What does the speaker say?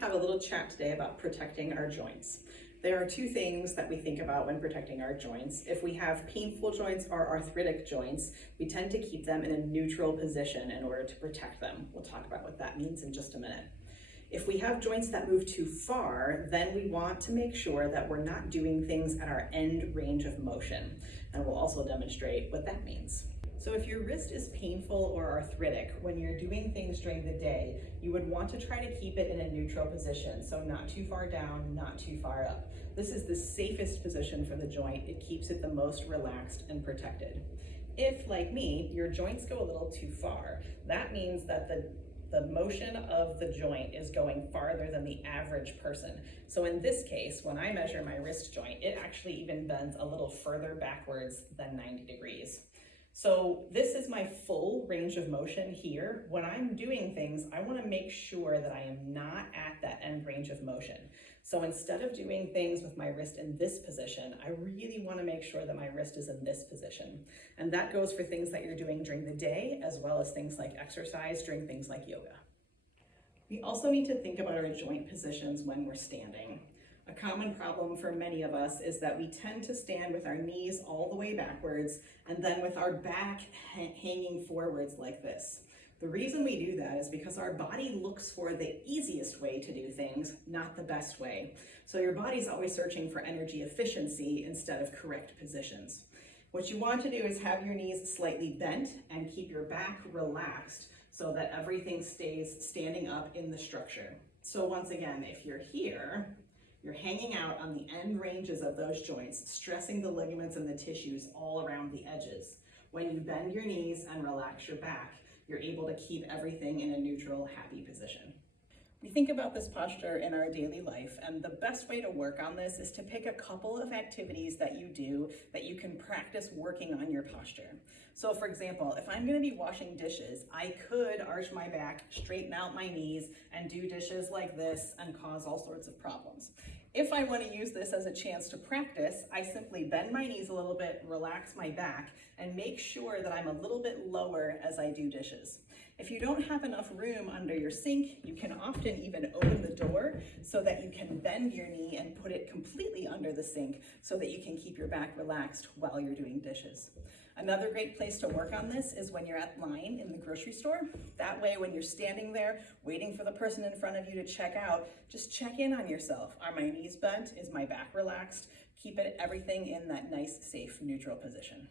have a little chat today about protecting our joints. There are two things that we think about when protecting our joints. If we have painful joints or arthritic joints, we tend to keep them in a neutral position in order to protect them. We'll talk about what that means in just a minute. If we have joints that move too far, then we want to make sure that we're not doing things at our end range of motion. And we'll also demonstrate what that means. So if your wrist is painful or arthritic, when you're doing things during the day, you would want to try to keep it in a neutral position. So not too far down, not too far up. This is the safest position for the joint. It keeps it the most relaxed and protected. If, like me, your joints go a little too far, that means that the motion of the joint is going farther than the average person. So in this case, when I measure my wrist joint, it actually even bends a little further backwards than 90 degrees. So this is my full range of motion here. When I'm doing things, I want to make sure that I am not at that end range of motion. So instead of doing things with my wrist in this position, I really want to make sure that my wrist is in this position. And that goes for things that you're doing during the day, as well as things like exercise during things like yoga. We also need to think about our joint positions when we're standing. A common problem for many of us is that we tend to stand with our knees all the way backwards and then with our back hanging forwards like this. The reason we do that is because our body looks for the easiest way to do things, not the best way. So your body's always searching for energy efficiency instead of correct positions. What you want to do is have your knees slightly bent and keep your back relaxed so that everything stays standing up in the structure. So once again, if you're here, you're hanging out on the end ranges of those joints, stressing the ligaments and the tissues all around the edges. When you bend your knees and relax your back, you're able to keep everything in a neutral, happy position. We think about this posture in our daily life, and the best way to work on this is to pick a couple of activities that you do that you can practice working on your posture. So for example, if I'm going to be washing dishes, I could arch my back, straighten out my knees, and do dishes like this and cause all sorts of problems. If I want to use this as a chance to practice, I simply bend my knees a little bit, relax my back, and make sure that I'm a little bit lower as I do dishes. If you don't have enough room under your sink, you can often even open the door so that you can bend your knee and put it completely under the sink so that you can keep your back relaxed while you're doing dishes. Another great place to work on this is when you're at line in the grocery store. That way, when you're standing there waiting for the person in front of you to check out, just check in on yourself. Are my knees bent? Is my back relaxed? Keep everything in that nice, safe, neutral position.